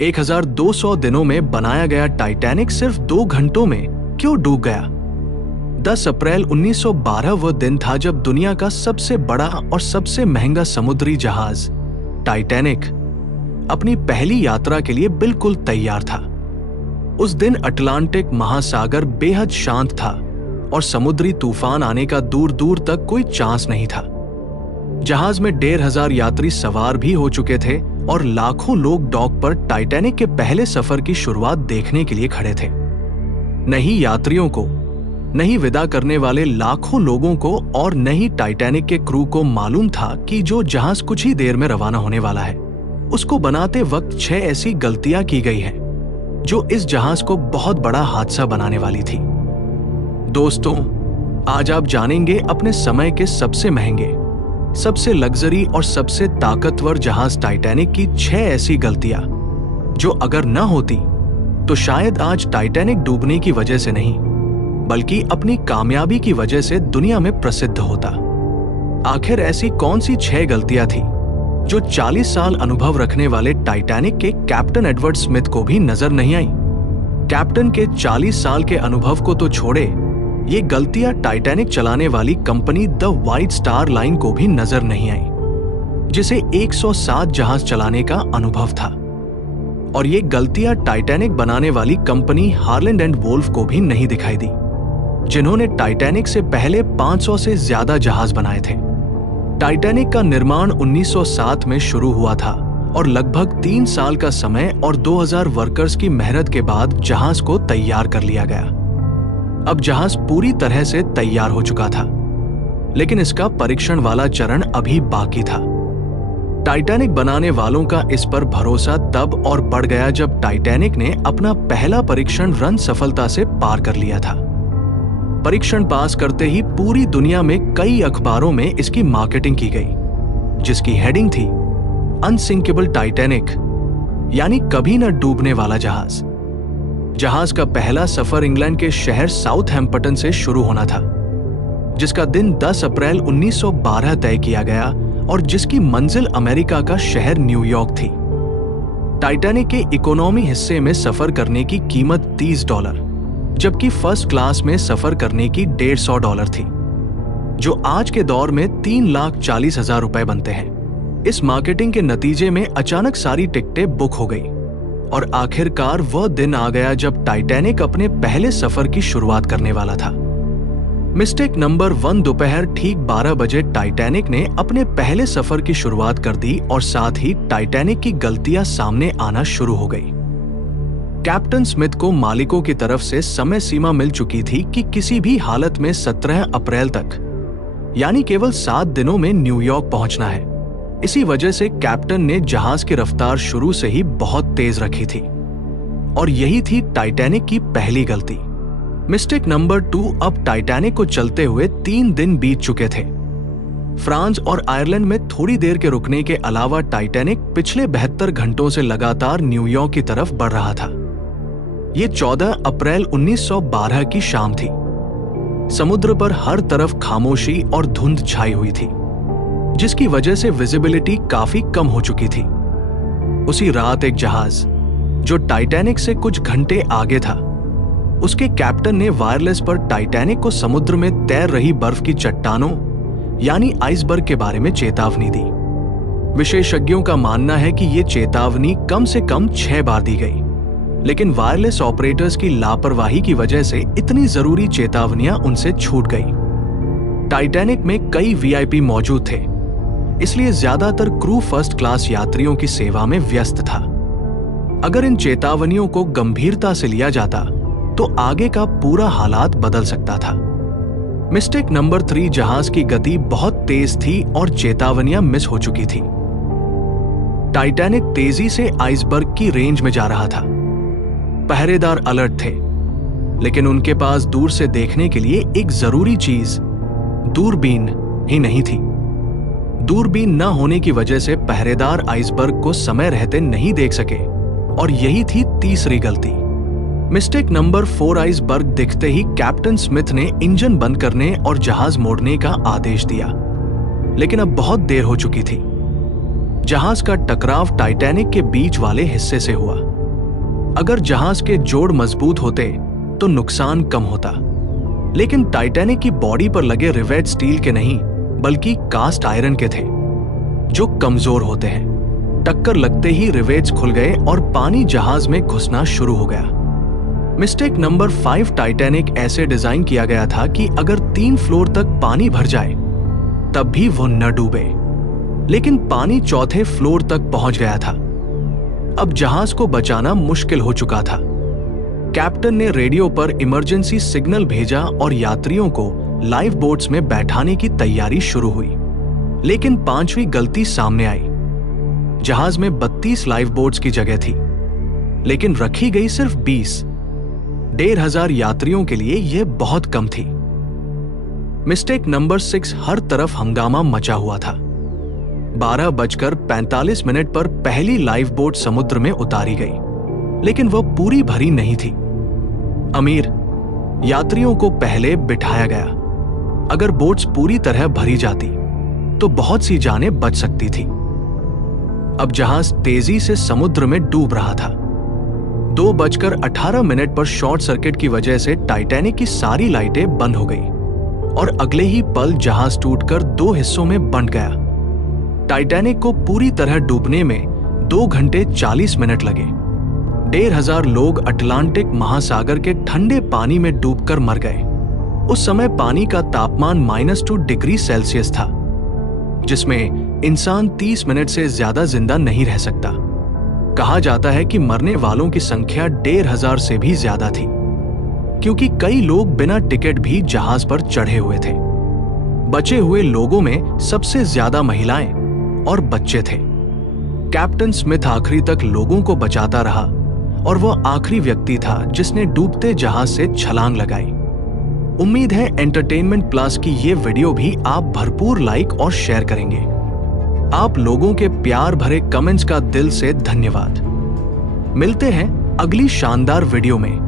1200 दिनों में बनाया गया टाइटैनिक सिर्फ 2 घंटों में क्यों डूब गया? 10 अप्रैल 1912 वह दिन था जब दुनिया का सबसे बड़ा और सबसे महंगा समुद्री जहाज टाइटैनिक अपनी पहली यात्रा के लिए बिल्कुल तैयार था। उस दिन अटलांटिक महासागर बेहद शांत था और समुद्री तूफान आने का दूर दूर तक कोई चांस नहीं था। जहाज में 1,500 यात्री सवार भी हो चुके थे और लाखों लोग डॉक पर टाइटैनिक के पहले सफर की शुरुआत देखने के लिए खड़े थे। नहीं यात्रियों को, नहीं विदा करने वाले लाखों लोगों को और नहीं टाइटैनिक के क्रू को मालूम था कि जो जहाज कुछ ही देर में रवाना होने वाला है, उसको बनाते वक्त 6 ऐसी गलतियां की गई हैं जो इस जहाज को बहुत बड़ा हादसा बनाने वाली थी। दोस्तों, आज आप जानेंगे अपने समय के सबसे महंगे, सबसे लग्जरी और सबसे ताकतवर जहाज टाइटैनिक की 6 ऐसी गलतियां जो अगर न होती तो शायद आज टाइटैनिक डूबने की वजह से नहीं बल्कि अपनी कामयाबी की वजह से दुनिया में प्रसिद्ध होता। आखिर ऐसी कौन सी 6 गलतियां थी जो 40 साल अनुभव रखने वाले टाइटैनिक के कैप्टन एडवर्ड स्मिथ को भी नजर नहीं आई? कैप्टन के 40 साल के अनुभव को तो छोड़े, ये गलतियां टाइटैनिक चलाने वाली company the white star line को भी नजर नहीं आई, जिसे 107 जहाज चलाने का अनुभव था। और ये गलतियां टाइटैनिक बनाने वाली कंपनी हार्लैंड एंड वोल्फ को भी नहीं दिखाई दी, जिन्होंने टाइटैनिक से पहले 500 से ज्यादा जहाज बनाए थे। टाइटैनिक का निर्माण 1907 में शुरू हुआ था और लगभग 3 साल का समय और 2000 वर्कर्स की मेहनत के बाद जहाज को तैयार कर लिया गया। अब जहाज पूरी तरह से तैयार हो चुका था, लेकिन इसका परीक्षण वाला चरण अभी बाकी था। टाइटैनिक बनाने वालों का इस पर भरोसा तब और बढ़ गया जब टाइटैनिक ने अपना पहला परीक्षण रन सफलता से पार कर लिया था। परीक्षण पास करते ही पूरी दुनिया में कई अखबारों में इसकी मार्केटिंग की गई, जिसकी हेडिंग थी अनसिंकेबल टाइटैनिक, यानी कभी न डूबने वाला जहाज। जहाज का पहला सफर इंग्लैंड के शहर साउथहैम्पटन से शुरू होना था, जिसका दिन 10 अप्रैल 1912 तय किया गया और जिसकी मंजिल अमेरिका का शहर न्यूयॉर्क थी। टाइटैनिक के इकोनॉमी हिस्से में सफर करने की कीमत $30, जबकि फर्स्ट क्लास में सफर करने की $150 थी, जो आज के दौर में 3,40,000 रुपए बनते हैं। इस मार्केटिंग के नतीजे में अचानक सारी टिकटें बुक हो गई और आखिरकार वह दिन आ गया जब टाइटैनिक अपने पहले सफर की शुरुआत करने वाला था। मिस्टेक नंबर 1 दोपहर ठीक 12 बजे टाइटैनिक ने अपने पहले सफर की शुरुआत कर दी और साथ ही टाइटैनिक की गलतियां सामने आना शुरू हो गई। कैप्टन स्मिथ को मालिकों की तरफ से समय सीमा मिल चुकी थी कि किसी भी हालत में 17 अप्रैल तक, यानी केवल 7 दिनों में न्यूयॉर्क पहुंचना है। इसी वजह से कैप्टन ने जहाज की रफ्तार शुरू से ही बहुत तेज रखी थी और यही थी टाइटैनिक की पहली गलती। मिस्टेक नंबर 2, अब टाइटैनिक को चलते हुए 3 दिन बीत चुके थे। फ्रांस और आयरलैंड में थोड़ी देर के रुकने के अलावा टाइटैनिक पिछले 72 घंटों से लगातार न्यूयॉर्क की तरफ बढ़ रहा था। ये 14 अप्रैल 1912 की शाम थी। समुद्र पर हर तरफ खामोशी और धुंध छाई हुई थी, जिसकी वजह से विजिबिलिटी काफी कम हो चुकी थी। उसी रात एक जहाज जो टाइटैनिक से कुछ घंटे आगे था, उसके कैप्टन ने वायरलेस पर टाइटैनिक को समुद्र में तैर रही बर्फ की चट्टानों यानी आइसबर्ग के बारे में चेतावनी दी। विशेषज्ञों का मानना है कि यह चेतावनी कम से कम 6 बार दी गई, लेकिन वायरलेस ऑपरेटर्स की लापरवाही की वजह से इतनी जरूरी चेतावनियां उनसे छूट गई। टाइटैनिक में कई वीआईपी मौजूद थे, इसलिए ज्यादातर क्रू फर्स्ट क्लास यात्रियों की सेवा में व्यस्त था। अगर इन चेतावनियों को गंभीरता से लिया जाता तो आगे का पूरा हालात बदल सकता था। मिस्टेक नंबर 3, जहाज की गति बहुत तेज थी और चेतावनियां मिस हो चुकी थी। टाइटैनिक तेजी से आइसबर्ग की रेंज में जा रहा था। पहरेदार अलर्ट थे, लेकिन उनके पास दूर से देखने के लिए एक जरूरी चीज दूरबीन ही नहीं थी। दूरबीन न होने की वजह से पहरेदार आइसबर्ग को समय रहते नहीं देख सके और यही थी तीसरी गलती। मिस्टेक नंबर 4, आइसबर्ग दिखते ही कैप्टन स्मिथ ने इंजन बंद करने और जहाज मोड़ने का आदेश दिया, लेकिन अब बहुत देर हो चुकी थी। जहाज का टकराव टाइटैनिक के बीच वाले हिस्से से हुआ। अगर जहाज के जोड़ मजबूत होते तो नुकसान कम होता, लेकिन टाइटैनिक की बॉडी पर लगे रिवेट स्टील के नहीं बल्कि कास्ट आयरन के थे, जो कमजोर होते हैं। टक्कर लगते ही रिवेट्स खुल गए और पानी जहाज में घुसना शुरू हो गया। मिस्टेक नंबर 5, टाइटैनिक ऐसे डिजाइन किया गया था कि अगर 3 फ्लोर तक पानी भर जाए तब भी वो न डूबे, लेकिन पानी 4थे फ्लोर तक पहुंच गया था। अब जहाज को बचाना मुश्किल हो चुका था। कैप्टन ने रेडियो पर इमरजेंसी सिग्नल भेजा और यात्रियों को लाइफ बोट्स में बैठाने की तैयारी शुरू हुई। लेकिन 5वीं गलती सामने आई। जहाज में 32 लाइफ बोट्स की जगह थी, लेकिन रखी गई सिर्फ 20। 1500 यात्रियों के लिए यह बहुत कम थी। मिस्टेक नंबर 6, हर तरफ हंगामा मचा हुआ था। 12:45 पर पहली लाइफ बोट समुद्र में उतारी गई, लेकिन वह पूरी भरी नहीं थी। अमीर यात्रियों को पहले बिठाया गया। अगर बोट्स पूरी तरह भरी जाती तो बहुत सी जानें बच सकती थी। अब जहाज तेजी से समुद्र में डूब रहा था। 2:18 पर शॉर्ट सर्किट की वजह से टाइटैनिक की सारी लाइटें बंद हो गई और अगले ही पल जहाज टूटकर 2 हिस्सों में बंट गया। टाइटैनिक को पूरी तरह डूबने में 2 घंटे 40 मिनट लगे। 1500 लोग अटलांटिक महासागर के ठंडे पानी में डूबकर मर गए। उस समय पानी का तापमान -2 डिग्री सेल्सियस था, जिसमें इंसान 30 मिनट से ज्यादा जिंदा नहीं रह सकता। कहा जाता है कि मरने वालों की संख्या 1500 से भी ज्यादा थी, क्योंकि कई लोग बिना टिकट भी जहाज पर चढ़े हुए थे। बचे हुए लोगों में सबसे ज्यादा महिलाएं और बच्चे थे। कैप्टन स्मिथ आखिरी तक लोगों को बचाता रहा और वह आखिरी व्यक्ति था जिसने डूबते जहाज से छलांग लगाई। उम्मीद है एंटरटेनमेंट प्लस की ये वीडियो भी आप भरपूर लाइक और शेयर करेंगे। आप लोगों के प्यार भरे कमेंट्स का दिल से धन्यवाद। मिलते हैं अगली शानदार वीडियो में।